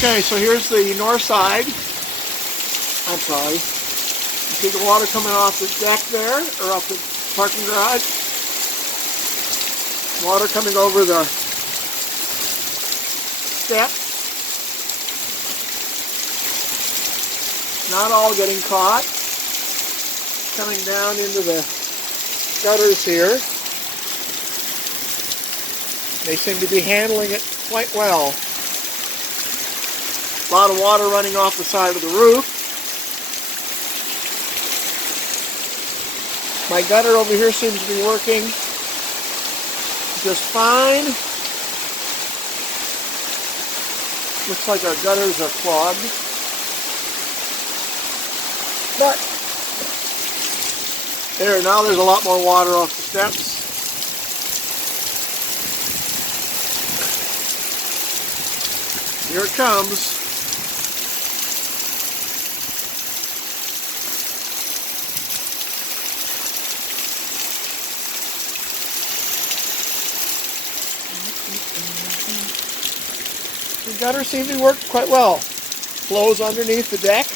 Okay, so here's the north side. I'm sorry. You see the water coming off the deck there, or off the parking garage. Water coming over the steps. Not all getting caught. Coming down into the gutters here. They seem to be handling it quite well. A lot of water running off the side of the roof. My gutter over here seems to be working just fine. Looks like our gutters are clogged. But there, now there's a lot more water off the steps. Here it comes. The gutter seems to work quite well. Flows underneath the deck.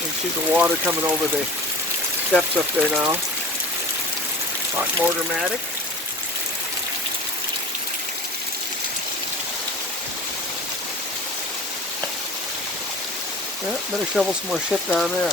You can see the water coming over the steps up there now. A lot more dramatic. Yeah, better shovel some more shit down there.